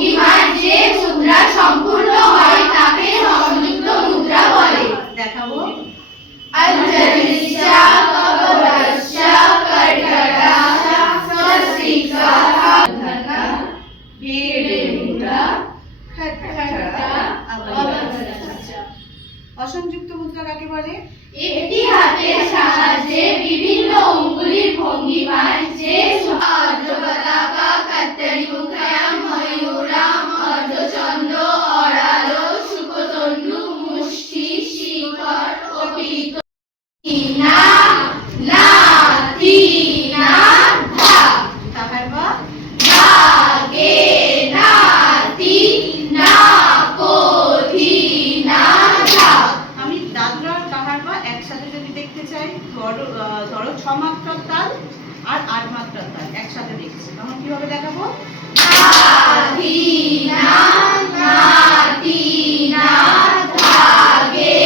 ভঙ্গিমায় যে মুদ্রা সম্পূর্ণ হয় তাকে সংযুক্ত মুদ্রা বলে। দেখাবো। अज्जलिशा कबरशा कर्कटाशा स्वस्तिका धना भीड़मुद्रा खट्टा अवसरचा। অসংযুক্ত মুদ্রা কাকে বলে? একটি হাতের সাহায্যে বিভিন্ন অঙ্গুলির ভঙ্গিমায় যে অর্ধপতাকা কত্তরি মুখায়াম ময়ূরাম অর্ধচন্দ্র অরালো শুকতন্ডু মুষ্টি শিখর অপিত না না তি না ধা তাহার বা গে না তি না কো ধি না ধা। আমি দাদরা আর তাহার বা একসাথে যদি দেখতে চাই, ধরো 6 মাত্রার তাল আর 8 মাত্রার তাল একসাথে দেখছি, তখন কিভাবে দেখাবো? ধি না না তি না ধা গে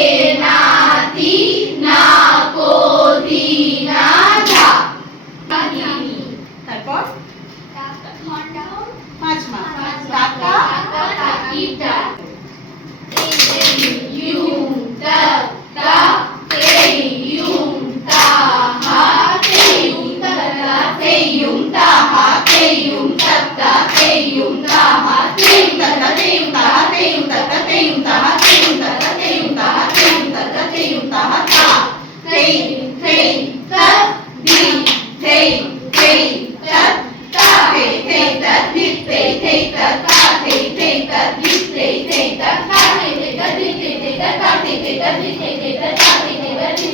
না তি না কো ধি না ধা। তারপর 5 মাত্রা টাকা ইটা ইউম তা তা তে ইউম তা হা তে ইউম তা তা তে ইউম তা হা তে ইউম তা তা তে ইউম তা হা তে ইউম তা তা তে ইউম তা হা তে ইউম তা তা তে ইউম তা হা তে ইউম তা তা তে ইউম তা হা তে ইউম তা তা তে ইউম তা হা তা তে তে তা দি তে তে তা তা তে তে তা দি তে তে তা তা তে তে তা দি তে তে তা তা তে তে তা দি তে তে তা তা তে তে তা দি তে তে তা তা তে তে তা দি